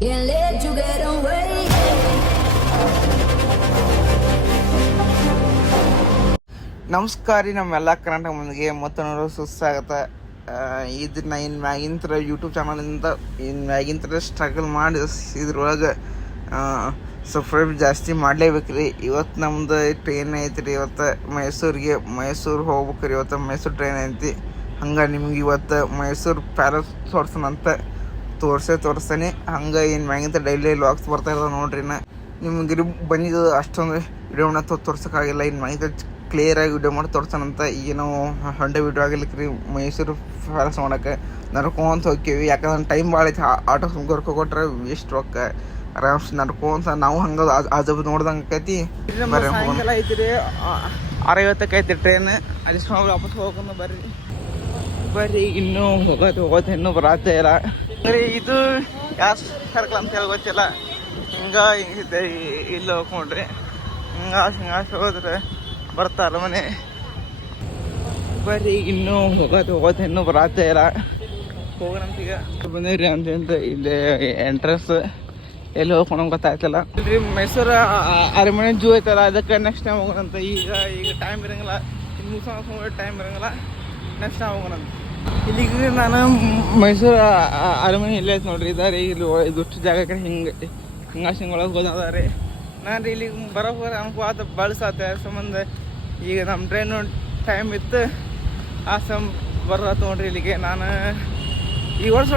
Can't let you get away. ನಮಸ್ಕಾರ ರೀ ನಮ್ಮೆಲ್ಲ ಕರ್ನಾಟಕ ಮಂದಿಗೆ ಮತ್ತೊಂದು ಸುಸ್ವಾಗತ. ಇದು ನಾ ಇನ್ನು ಮ್ಯಾಗಿನ ಯೂಟ್ಯೂಬ್ ಚಾನಲಿಂದ ಇನ್ನು ಮ್ಯಾಗಿನ ಸ್ಟ್ರಗಲ್ ಮಾಡಿ ಇದ್ರೊಳಗೆ ಸಬ್ಸ್ಕ್ರೈಬ್ ಜಾಸ್ತಿ ಮಾಡಲೇಬೇಕು ರೀ. ಇವತ್ತು ನಮ್ದು ಟ್ರೈನ್ ಐತಿ ರೀ. ಇವತ್ತು ಮೈಸೂರು ಹೋಗ್ಬೇಕು ರೀ. ಇವತ್ತು ಮೈಸೂರು ಟ್ರೈನ್ ಐತಿ. ಹಂಗೆ ನಿಮ್ಗೆ ಇವತ್ತು ಮೈಸೂರು ಪ್ಯಾಲೇಸ್ ತೋರ್ಸೋಣಂತ ತೋರಿಸ್ತಾನೆ. ಹಂಗೆ ಇನ್ನು ಮ್ಯಾಗಿಂತ ಡೈಲಿ ಲಾಗ್ಸ್ ಬರ್ತಾ ಇರೋದು ನೋಡ್ರಿ. ನಿಮ್ಗೆ ಬಂದಿದ್ದು ಅಷ್ಟೊಂದು ವಿಡಿಯೋನ ತೋರ್ಸೋಕ್ಕಾಗಿಲ್ಲ. ಇನ್ನು ಮ್ಯಾಗಿಂತ ಕ್ಲಿಯರಾಗಿ ವಿಡಿಯೋ ಮಾಡಿ ತೋರ್ಸೋಣಂತ. ಈಗ ನಾವು ಹಂಡೆ ವಿಡಿಯೋ ಆಗಿಲ್ಲಕ್ಕೆ ರೀ ಮೈಸೂರು ಪ್ಯಾಲೇಸ್ ನೋಡೋಕೆ ನಡ್ಕೊಂತ ಹೋಗ್ತೀವಿ. ಯಾಕಂದ್ರೆ ಟೈಮ್ ಭಾಳ ಐತಿ. ಆಟೋ ಸುಮ್ಕರ್ಕೊ ಕೊಟ್ರೆ ವೇಸ್ಟ್ ರೊಕ್ಕ. ಆರಾಮ್ಸ್ ನಡ್ಕೊಂತ ನಾವು ಹಂಗೆ ಆಜು ನೋಡ್ದಂಗೆ ಆಕೈತಿ. ಸಾಯಂಕಾಲ ಐತಿ ರೀ, 6:50 ಐತಿ ಟ್ರೈನ್. ಅಲ್ಲಿ ವಾಪಸ್ ಹೋಗೋಣ ಬರ್ರಿ. ಇನ್ನೂ ಹೋಗೋದು ಇನ್ನೂ ಬರತ್ತೇ ಇಲ್ಲ. ಇದು ಯಾವ ಸರ್ಕಲ್ ಅಂತ ಹೇಳಿ ಗೊತ್ತಿಲ್ಲ. ಹಿಂಗೆ ಇಲ್ಲಿ ಹೋಗ್ಕೊಂಡ್ರಿ ಹಿಂಗಾಸಿ ಹೋದ್ರೆ ಬರ್ತಾರ ಮನೆ. ಬರ್ರಿ ಇನ್ನೂ ಹೋಗೋದು ಇನ್ನೂ ಬರತ್ತೇ ಇಲ್ಲ. ಹೋಗೋಣಂತ ಈಗ ಬಂದಿರಿ ಅಂತ ಇಲ್ಲಿ ಎಂಟ್ರೆನ್ಸ್ ಎಲ್ಲಿ ಹೋಗ್ಕೊಂಡು ಗೊತ್ತಾಯ್ತಲ್ಲ. ಇಲ್ರಿ ಮೈಸೂರು ಅರಮನೆ ಜೂ ಐತಲ್ಲ, ಅದಕ್ಕೆ ನೆಕ್ಸ್ಟ್ ಟೈಮ್ ಹೋಗೋಣಂತ. ಈಗ ಟೈಮ್ ಇರಂಗಿಲ್ಲ, ಇನ್ನು ಟೈಮ್ ಇರಂಗಿಲ್ಲ. ನೆಕ್ಸ್ಟ್ ಟೈಮ್ ಹೋಗೋಣಂತ. ಇಲ್ಲಿಗೆ ನಾನು ಮೈಸೂರು ಅರಮನೆ ಇಲ್ಲೇ ಐತೆ ನೋಡ್ರಿ. ಇದಾರೆ ಇಲ್ಲಿ ದುಷ್ಟು ಜಾಗಕ್ಕೆ ಹಿಂಗಾಸಿ ಒಳಗೆ ಹೋದ ರೀ. ನಾನು ರೀ ಇಲ್ಲಿಗೆ ಬರೋಕೆ ಅನುಕೂಲ ಬಳಸತ್ತೆ ಸಂಬಂಧ. ಈಗ ನಮ್ಮ ಟ್ರೈನು ಟೈಮ್ ಇತ್ತು, ಬರತ್ತ ನೋಡ್ರಿ ಇಲ್ಲಿಗೆ. ನಾನು ಈ ವರ್ಷ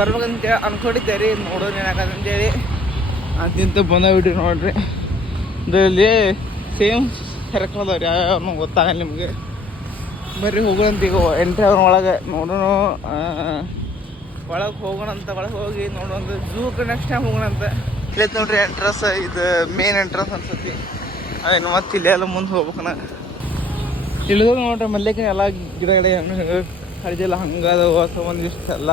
ಬರ್ಬೇಕಂತ ಅನ್ಕೊಂಡಿದ್ದೆ ರೀ. ನೋಡೋದು ಏನಾಗತ್ತಂತೇಳಿ ಅಂತಿಂತ ಬಂದ ಬಿಡ್ರಿ ನೋಡ್ರಿ. ಇದರಲ್ಲಿ ಸೇಮ್ ಸರ್ಕಲ್ ಅದಾವ್ರಿ, ಯಾವ ಗೊತ್ತಾಗಲ್ಲ ನಿಮಗೆ. ಬರ್ರಿ ಹೋಗೋಣಂತ. ಈಗ ಎಂಟ್ರಿ ಒಳಗೆ ನೋಡೋಣ, ಒಳಗೆ ಹೋಗೋಣಂತ. ಒಳಗೆ ಹೋಗಿ ನೋಡೋಣ. ಝೂಕ್ಕೆ ನೆಕ್ಸ್ಟ್ ಟೈಮ್ ಹೋಗೋಣಂತ. ಇಲ್ಲೈತೆ ನೋಡ್ರಿ ಎಂಟ್ರೆನ್ಸ್. ಇದು ಮೇನ್ ಎಂಟ್ರೆನ್ಸ್ ಅನ್ಸತಿ. ಅದೇನು ಮತ್ತೆ ಇಲ್ಲಿ ಎಲ್ಲ ಮುಂದೆ ಹೋಗ್ಬೇಕನ. ಇಳಿದ ನೋಡ್ರಿ ಮಲ್ಲೇಕಿನ ಎಲ್ಲ ಗಿಡ ಹರಿದೆಲ್ಲ ಹಂಗದ. ಒಂದಿಷ್ಟೆಲ್ಲ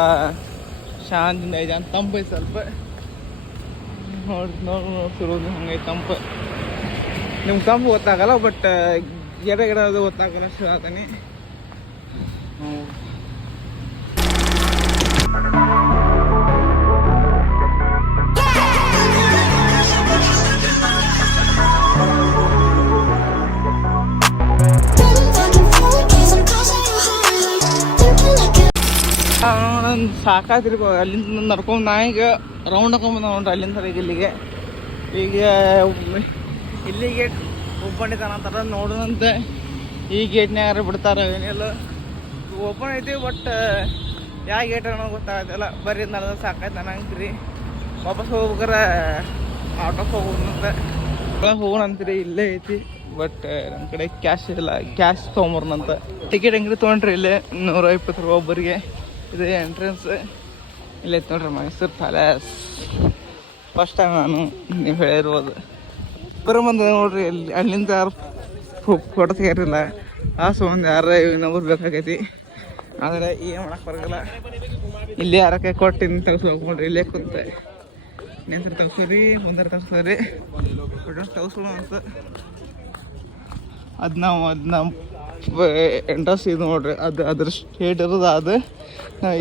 ಶಾಂತಿಂದ ಐತೆ ಅಂತ ತಂಪು ಐತೆ ಸ್ವಲ್ಪ. ನೋಡ್ತಿರೋದು ಹಂಗೈತೆ ತಂಪು. ನಿಮ್ಗೆ ತಂಪು ಗೊತ್ತಾಗಲ್ಲ, ಬಟ್ ಗಿಡ ಅದು ಗೊತ್ತಾಗಲ್ಲ. ಅಷ್ಟು ಆತಾನೆ. ಸಾಕಾದ್ರಿ ಅಲ್ಲಿಂದ ನಡ್ಕೊಂಡು. ನಾ ಈಗ ರೌಂಡ್ ಹಾಕೊಂಡ್ಬಂದ ನೋಡ್ರಿ ಅಲ್ಲಿಂದ ಇಲ್ಲಿಗೆ. ಈಗ ಇಲ್ಲಿ ಗೇಟ್ ಓಪನ್ ಐತಾನ ಅಂತಾರ, ನೋಡೋಣಂತೆ. ಈ ಗೇಟ್ನ್ಯಾಗ ಬಿಡ್ತಾರ ಏನಿಲ್ಲ. ಓಪನ್ ಐತಿ, ಬಟ್ ಯಾವ ಗೇಟ್ ಅನ್ನೋ ಗೊತ್ತಾಗತ್ತಲ್ಲ. ಬರ್ರಿ ನಡೆದ ಸಾಕಾಯ್ತು ಅನ್ನಂಗ್ರಿ. ವಾಪಸ್ ಹೋಗ್ಬೇಕಾರೆ ಆಟೋಕ್ಕೆ ಹೋಗೋಣಂತ. ಹೋಗೋಣಂತ್ರಿ. ಇಲ್ಲೇ ಐತಿ, ಬಟ್ ನಮ್ಮ ಕಡೆ ಕ್ಯಾಶ್ ಇಲ್ಲ. ಕ್ಯಾಶ್ ತೊಗೊಂಬರ್ನಂತ. ಟಿಕೆಟ್ ಹೆಂಗ್ರಿ ತೊಗೊಂಡ್ರಿ ಇಲ್ಲೇ 120 ರೂಪಾಯಿ ಒಬ್ಬರಿಗೆ. ಇದು ಎಂಟ್ರೆನ್ಸ್. ಇಲ್ಲೈತೆ ನೋಡ್ರಿ ಮೈಸೂರು ಪ್ಯಾಲೇಸ್. ಫಸ್ಟ್ ಟೈಮ್ ನಾನು ನೀವು ಹೇಳಿರ್ಬೋದು. ಬಂದ ನೋಡ್ರಿ. ಅಲ್ಲಿಂದ ಯಾರು ಫೋಟೋ ತೆಗಿಯಾರಿಲ್ಲ. ಸಂಬಂಧ ಯಾರು ಇನ್ನೊಬ್ರು ಬೇಕಾಗೈತಿ. ಆದರೆ ಏನು ಮಾಡಕ್ಕೆ ಬರೋಲ್ಲ. ಇಲ್ಲಿ ಯಾರಕ್ಕೆ ಕೊಟ್ಟು ಇನ್ನು ತೆಗ್ಸ್ಕೊಂಡ್ರಿ. ಇಲ್ಲೇ ಕುಂತ ನೆನ್ಸರು ತೆಗ್ಸೋರಿ, ಮುಂದಾರ ತೆಗ್ಸೋರಿ, ಫೋಟೋ ತೆಗ್ಸೋಣ ಅಂತ. ಅದು ನಾವು ಎಂಟ್ರೆನ್ಸ್ ಇದು ನೋಡ್ರಿ. ಅದ್ರ ಸ್ಟೇಟ್ ಇರೋದು. ಅದು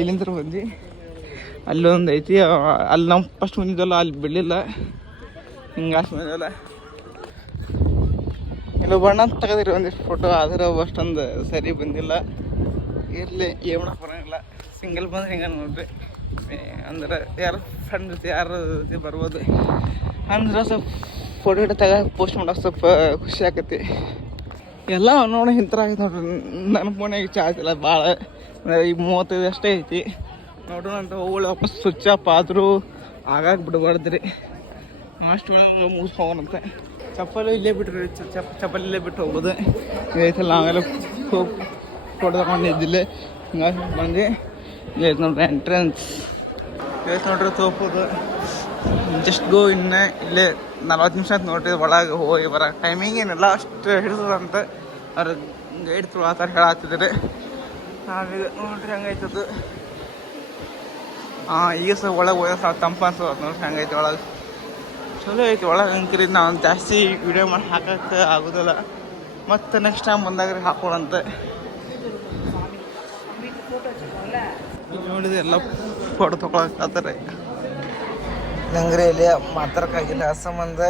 ಇಲ್ಲಿಂದ ಬಂದು ಅಲ್ಲೊಂದು ಐತಿ. ಅಲ್ಲಿ ನಾವು ಫಸ್ಟ್ ಬಂದಿದ್ದಲ್ಲ, ಅಲ್ಲಿ ಬಿಡಲಿಲ್ಲ. ಹಿಂಗಾಸಿ ಬಂದಿಲ್ಲ. ಇಲ್ಲ ಬಣ್ಣ ತೆಗೆದ್ರಿ ಒಂದಿಷ್ಟು ಫೋಟೋ, ಆದ್ರೆ ಅಷ್ಟೊಂದು ಸರಿ ಬಂದಿಲ್ಲ. ಇರಲಿ, ಏನು ಮಾಡಕ್ಕೆ ಬರೋಂಗಿಲ್ಲ. ಸಿಂಗಲ್ ಬಂದ್ರೆ ಹಿಂಗೆ ನೋಡ್ರಿ. ಅಂದ್ರೆ ಯಾರು ಫ್ರೆಂಡ್ ಜೊತೆ ಯಾರು ಜೊತೆ ಬರ್ಬೋದು ಅಂದ್ರೆ ಸ್ವಲ್ಪ ಫೋಟೋ ಗಿಡ ಪೋಸ್ಟ್ ಮಾಡೋಕೆ ಸ್ವಲ್ಪ ಖುಷಿ ಆಕತಿ. ಎಲ್ಲ ನೋಡಿ ಇಂಥರ ಆಯ್ತು ನೋಡ್ರಿ. ನನ್ನ ಫೋನಾಗ ಚಾರ್ಜ್ ಇಲ್ಲ ಭಾಳ, ಈ 35 ಅಷ್ಟೇ ಐತಿ. ನೋಡೋಣ ಅಂತ ಹೋಗೋಳು. ವಾಪಸ್ ಸ್ವಿಚ್ ಆಫ್ ಆದರೂ ಆಗಾಗ ಬಿಡಬಾರ್ದ್ರಿ. ಅಷ್ಟು ಒಳಗೆ ಮುಗಿಸ್ ಹೋಗೋಣಂತ. ಚಪ್ಪಲು ಇಲ್ಲೇ ಬಿಟ್ರಿ. ಚಪ್ಪಲ್ ಇಲ್ಲೇ ಬಿಟ್ಟು ಹೋಗೋದು ಇದೈತಲ್ಲ. ನಾವೆಲ್ಲ ಹೋಗಿ ಫೋಟೋ ತಗೊಂಡಿದ್ದಿಲ್ಲೇ. ಹಿಂಗಾಗಿ ಬಂದು ಇದೈತೆ ನೋಡ್ರಿ ಎಂಟ್ರೆನ್ಸ್. ಇದೈತೆ ನೋಡ್ರಿ ತೋಪೋದು. Just go. ಇನ್ನೇ ಇಲ್ಲೇ 40 ನಿಮಿಷ ಆಯ್ತು ನೋಡ್ರಿ ಒಳಗೆ ಹೋಗಿ ಬರೋ. ಟೈಮಿಂಗ್ ಏನಿಲ್ಲ, ಅಷ್ಟು ಹಿಡಿತದಂತ ಅವ್ರ ಗೈಡ್ ಥ್ರೂ ಆ ಥರ ಹೇಳತ್ತಿದ್ರಿ. ನಾವೀಗ ನೋಡ್ರಿ ಹಂಗೈತದು. ಈಗ ಸಹ ಒಳಗೆ ಹೋದ ಸ್ವಲ್ಪ ತಂಪು ಅನ್ಸೋದು ನೋಡ್ರಿ. ಹಂಗೈತೆ ಒಳಗೆ. ಚಲೋ ಐತಿ ಒಳಗೆ. ಅಂಕಿರಿ ನಾವು ಜಾಸ್ತಿ ವಿಡಿಯೋ ಮಾಡಿ ಹಾಕೋಕ್ಕೆ ಆಗೋದಿಲ್ಲ. ಮತ್ತು ನೆಕ್ಸ್ಟ್ ಟೈಮ್ ಬಂದಾಗ ಹಾಕೋಣಂತ. ನೋಡಿದ್ರೆ ಎಲ್ಲ ಫೋಟೋ ತೊಗೊಳಕ್ಕಾತಾರೆ. ನಂಗ್ರಿ ಇಲ್ಲಿ ಮಾತಾಡೋಕ್ಕಾಗಿಲ್ಲ ಆ ಸಂಬಂಧ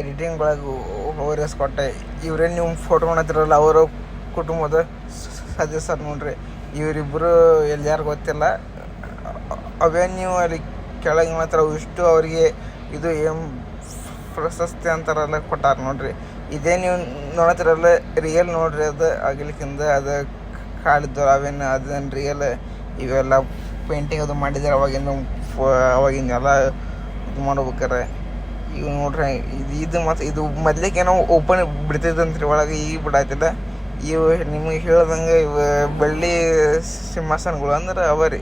ಎಡಿಟಿಂಗ್ ಒಳಗೆ ಕೊಟ್ಟೆ. ಇವರೇ ನೀವು ಫೋಟೋ ಮಾಡತ್ತಿರಲ್ಲ ಅವರು ಕುಟುಂಬದ ಸದಸ್ಯರು ನೋಡ್ರಿ. ಇವರಿಬ್ಬರು ಯಾರು ಗೊತ್ತಿಲ್ಲ. ಅವೇ ನೀವು ಅಲ್ಲಿ ಕೆಳಗೆ ಮಾತ್ರ ಇಷ್ಟು ಅವರಿಗೆ ಇದು ಏನು ಪ್ರಶಸ್ತಿ ಅಂತಾರಲ್ಲ ಕೊಟ್ಟಾರ ನೋಡ್ರಿ. ಇದೇ ನೀವು ನೋಡತ್ತಿರಲ್ಲ ರಿಯಲ್ ನೋಡ್ರಿ. ಅದು ಆಗಲಿಕ್ಕಿಂದ ಅದು ಕಾಳಿದ್ದು ಅವೇನು ಅದೇನು ರಿಯಲ್. ಇವೆಲ್ಲ ಪೇಂಟಿಂಗ್ ಅದು ಮಾಡಿದ್ದಾರೆ ಅವಾಗಿಂದ ಎಲ್ಲ ಇದು ಮಾಡ್ಬೇಕಾರೆ. ಇವು ನೋಡ್ರಿ ಇದು ಮತ್ತು ಇದು ಮೊದ್ಲಿಗೆ ಏನೋ ಓಪನ್ ಬಿಡ್ತಿದ್ದಂತ್ರಿ ಒಳಗೆ, ಈಗ ಬಿಡಾಯ್ತಿಲ್ಲ. ಇವು ನಿಮಗೆ ಹೇಳ್ದಂಗೆ ಇವು ಬೆಳ್ಳಿ ಸಿಂಹಾಸನಗಳು ಅಂದ್ರೆ ಅವ ರೀ,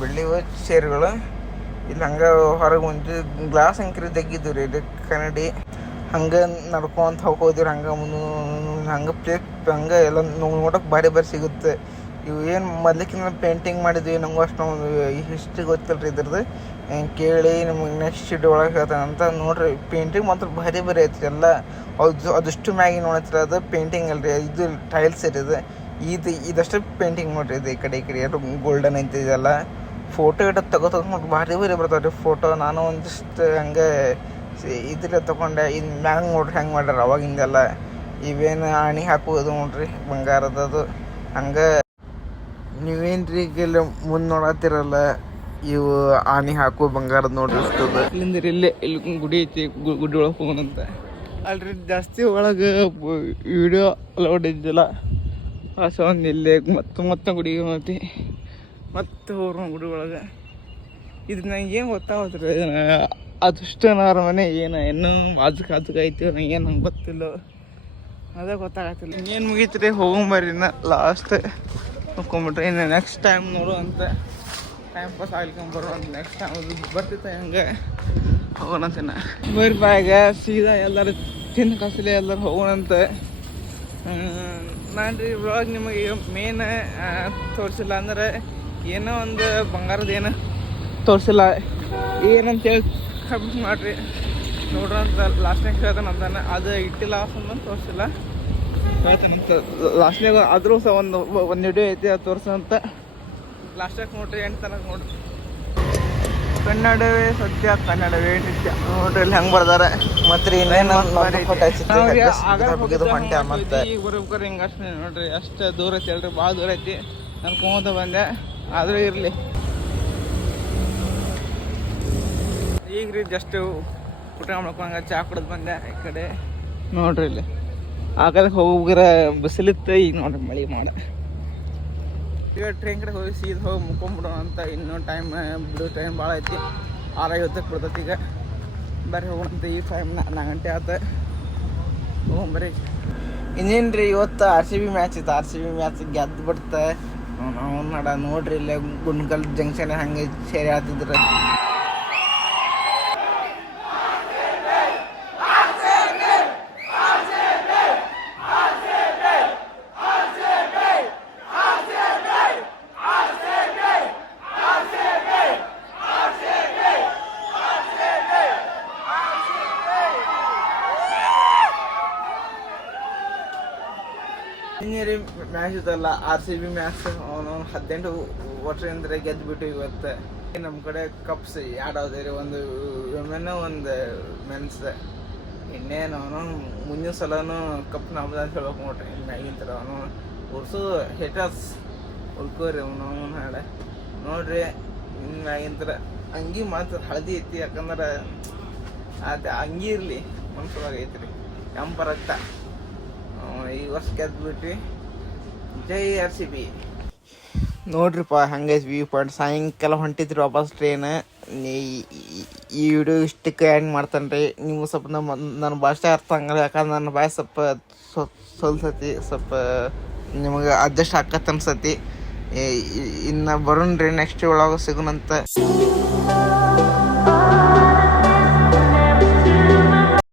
ಬೆಳ್ಳಿ ಚೇರ್ಗಳು. ಇಲ್ಲಿ ಹಂಗೆ ಹೊರಗೆ ಮುಂಚೆ ಗ್ಲಾಸ್ ಅಂಕರಿ ತೆಗಿದ್ದು ರೀ ಇಲ್ಲಿ ಕನ್ನಡಿ. ಹಂಗೆ ನಡ್ಕೊಂತ ಹೋಗೋದಿರಿ ಹಂಗೆ ಹಂಗೆ ಪ್ಲೇಟ್ ಹಂಗೆ ಎಲ್ಲ ನೋಡೋಕೆ ಭಾರಿ ಸಿಗುತ್ತೆ. ಇವು ಏನು ಮೊದ್ಲಿಕ್ಕಿಂತ ಪೇಂಟಿಂಗ್ ಮಾಡಿದ್ವಿ, ನಮಗೂ ಅಷ್ಟೊಂದು ಹಿಸ್ಟ್ರಿ ಗೊತ್ತಿಲ್ಲ ರೀ ಇದ್ರದ್ದು. ಕೇಳಿ ನಿಮಗೆ ನೆಕ್ಸ್ಟ್ ಶೀಟ್ ಒಳಗೆ ಹೇಳ್ತಾನಂತ ನೋಡ್ರಿ. ಪೇಂಟಿಂಗ್ ಮಾತ್ರ ಭಾರಿ ಐತ್ರಿ ಎಲ್ಲ. ಅದಷ್ಟು ಮ್ಯಾಗಿ ನೋಡತ್ರಿ ಅದು ಪೇಂಟಿಂಗ್ ಅಲ್ರಿ, ಇದು ಟೈಲ್ಸ್ ಇರಿದೆ. ಇದಷ್ಟೇ ಪೇಂಟಿಂಗ್ ನೋಡ್ರಿ. ಇದು ಈ ಕಡೆ ಎಲ್ಲ ಗೋಲ್ಡನ್ ಐತಿ ಇದೆಲ್ಲ. ಫೋಟೋ ತೆಗೋದು ನೋಡಿ ಭಾರಿ ಬರ್ತಾವೆ ರೀ ಫೋಟೋ. ನಾನು ಒಂದಿಷ್ಟು ಹಂಗೆ ಇದ್ರೆ ತೊಗೊಂಡೆ. ಇದು ಮ್ಯಾಗ ನೋಡ್ರಿ ಹೆಂಗೆ ಮಾಡ್ಯಾರ ಅವಾಗಿಂದೆಲ್ಲ. ಇವೇನು ಆಣಿ ಹಾಕೋದು ನೋಡ್ರಿ ಬಂಗಾರದದು. ಹಂಗೆ ನೀವೇನು ರೀ ಈಗೆಲ್ಲ ಮುಂದೆ ನೋಡತ್ತಿರಲ್ಲ ಇವು ಆಣಿ ಹಾಕೋ ಬಂಗಾರದ ನೋಡ್ರಿ ಇಷ್ಟದ. ಇಲ್ಲಿಂದ ಇಲ್ಲಿ ಗುಡಿ ಐತಿ, ಗುಡಿ ಒಳಗೆ ಹೋಗೋಣಂತ ಅಲ್ರಿ. ಜಾಸ್ತಿ ಒಳಗೆ ವಿಡಿಯೋ ಅಲೌಡ್ ಇದ್ದಿಲ್ಲ. ಹೊಸ ಒಂದು ಇಲ್ಲೇ ಮತ್ತೆ ಗುಡಿಗೆ ಹೋಗ್ತಿ ಮತ್ತೆ ಹೋಗ್ರ ಗುಡಿ ಒಳಗೆ. ಇದು ನಂಗೆ ಏನು ಗೊತ್ತಾಗತ್ರಿ, ಅದಷ್ಟನಾರ ಮನೆ ಏನು ಇನ್ನೂ ಅದಕ್ಕೆ ಐತಿ ನಂಗೆ ಗೊತ್ತಿಲ್ಲ. ಅದೇ ಗೊತ್ತಾಗತ್ತಿಲ್ಲ. ಏನು ಮುಗೀತ್ರಿ ಹೋಗೊಂಬರ್ರಿ ಇನ್ನು ಲಾಸ್ಟ್ ನೋಡ್ಕೊಂಬಿಟ್ರಿ. ಇನ್ನು ನೆಕ್ಸ್ಟ್ ಟೈಮ್ ನೋಡು ಅಂತ ಟೈಮ್ ಪಾಸ್ ಆಗ್ಲಿಕ್ಕೆ ಅಂತ ನೆಕ್ಸ್ಟ್ ಟೈಮ್ ಅದು ಬರ್ತಿತ್ತು ಹಂಗೆ ಹೋಗೋಣಂತ. ಬರ್ರಿ ಬಾಯಾಗ ಸೀದಾ ಎಲ್ಲರೂ ತಿನ್ನು ಕಸಲಿ ಎಲ್ಲರೂ ಹೋಗೋಣಂತ. ನಾನು ರೀ ಇವಾಗ ನಿಮಗೆ ಮೇನ್ ತೋರಿಸಿಲ್ಲ ಅಂದ್ರೆ ಏನೋ ಒಂದು ಬಂಗಾರದ ಏನು ತೋರಿಸಿಲ್ಲ. ಏನಂತೇಳಿ ಕಮೆಂಟ್ ಮಾಡಿರಿ ನೋಡ್ರಿ ಅಂತ. ಲಾಸ್ಟ್ನಾಗ ಹೇಳ್ತಾನೆ ಅಂತಾನೆ, ಅದು ಇಟ್ಟಿಲ್ಲ ಸಂಬಂಧ ತೋರಿಸಿಲ್ಲ ಹೇಳ್ತಾನಂತ ಲಾಸ್ಟ್ನಾಗ. ಆದರೂ ಸಹ ಒಂದು ವಿಡಿಯೋ ಐತಿ ಅದು ತೋರಿಸಂತ. ಲಾಸ್ಟಾಗ ನೋಡ್ರಿ ಎಂಟು ತನಕ ನೋಡ್ರಿ. ಕನ್ನಡವೇ ಸತ್ಯ ಕನ್ನಡವೇ ನಿತ್ಯ ನೋಡ್ರಿ ಇಲ್ಲಿ ಹೆಂಗೆ ಬರ್ದಾರೆ. ಮತ್ತೆ ಇನ್ನೇನು ಹೊಂಟೆ ಮತ್ತೆ ಈಗ ಬರ್ಬೇಕಾರೆ ಹಿಂಗೆ ಅಷ್ಟೇ ನೋಡ್ರಿ. ಅಷ್ಟು ದೂರ ಐತಿ ಅಲ್ರಿ, ಭಾಳ ದೂರ ಐತಿ. ನಾನು ಕೋಮದ ಬಂದೆ ಆದರೂ ಇರಲಿ. ಈಗ ರೀ ಜಸ್ಟ್ ಊಟ ಮಾಡ್ಕೊಂಡಂಗೆ ಚಾ ಕುಡಿದು ಬಂದೆ ಈ ಕಡೆ ನೋಡ್ರಿ. ಇಲ್ಲಿ ಆಗಲೇ ಹೋಗ್ರ ಬಿಸಿಲಿತ್ತು, ಈಗ ನೋಡ್ರಿ ಮಳೆ ಮಾಡ. ಈಗ ಟ್ರೈನ್ ಕಡೆ ಹೋಗಿ ಸೀದಾ ಹೋಗಿ ಮುಕ್ಕೊಂಬಿಡೋಣ ಅಂತ. ಇನ್ನೂ ಟೈಮ್ ಬಿಡೋ ಟೈಮ್ ಭಾಳ ಐತಿ. 6:50 ಬಿಡ್ತೈತಿ ಈಗ. ಬರ್ರಿ ಹೋಗೋಣಂತ. ಈ ಟೈಮ್ 4 ಗಂಟೆ ಆತ. ಹೋಗ್ಬರ್ರಿ. ಇನ್ನೇನು ರೀ ಇವತ್ತು RCB ಮ್ಯಾಚ್ ಇತ್ತು. RCB ಮ್ಯಾಚ್ ಗೆದ್ದು ಬಿಡ್ತೆ ನಾವು ನೋಡ್ರಿ. ಇಲ್ಲೇ ಗುಂಡ್ಕಲ್ ಜಂಕ್ಷನ್ ಹಂಗೆ ಸೇರಿ ಆತಿದ್ರು. ಇನ್ನೇರಿ ಮ್ಯಾಚ್ ಇತ್ತಲ್ಲ RCB ಮ್ಯಾಚ್. ಅವನು 18 ವರ್ಷದಿಂದ ಗೆದ್ದುಬಿಟ್ಟು ಇವತ್ತು. ನಮ್ಮ ಕಡೆ ಕಪ್ಸ್ ಎರಡಾವ್ದೆ ರೀ, ಒಂದು ವಿಮೆನ್ ಒಂದು ಮೆನ್ಸ್. ಇನ್ನೇನು ಅವನು ಮುಂದಿನ ಸಲನೂ ಕಪ್ ನಮ್ದು ಅಂತ ಹೇಳ್ಬೇಕು ನೋಡ್ರಿ. ಮ್ಯಾಗಿಂತರ ಅವನು ಉರ್ಸು ಹೇಟರ್ಸ್ ಉಳ್ಕೋರಿ ಅವನು ಹಾಳೆ ನೋಡ್ರಿ. ಇನ್ನು ಮ್ಯಾಗಿಂತರ ಅಂಗಿ ಮಾತ್ರ ಹಳದಿ ಐತಿ, ಯಾಕಂದ್ರೆ ಅದು ಅಂಗಿ ಇರಲಿ ಮನ್ಸೊಳಗೆ ಐತ್ರಿ. ಕೆಂಪ ರಕ್ತ ಈ ವರ್ಷ ಗೆದ್ಬಿಟ್ವಿ. ಜೈ RCB. ನೋಡ್ರಿಪ್ಪ ಹಂಗೈತಿ ವ್ಯೂ ಪಾಯಿಂಟ್. ಸಾಯಂಕಾಲ ಹೊಂಟಿದ್ರಿ ವಾಪಸ್ ಟ್ರೈನ್. ಈ ವಿಡಿಯೋ ಇಷ್ಟಕ್ಕೆ ಆ್ಯಡ್ ಮಾಡ್ತಾನೆ ರೀ. ನೀವು ಸ್ವಲ್ಪ ನನ್ನ ಭಾಷೆ ಅರ್ಥ ಆಗಲ್ಲ, ಯಾಕಂದ್ರೆ ನನ್ನ ಭಾಷೆ ಸ್ವಲ್ಪ ಸ್ವಲ್ಪ ನಿಮಗೆ ಅಡ್ಜಸ್ಟ್ ಆಕತ್ತೆ ಅನ್ಸತಿ. ಇನ್ನು ಬರೋಣ ರೀ ನೆಕ್ಸ್ಟ್ ಒಳಗೆ ಸಿಗೋಣಂತ.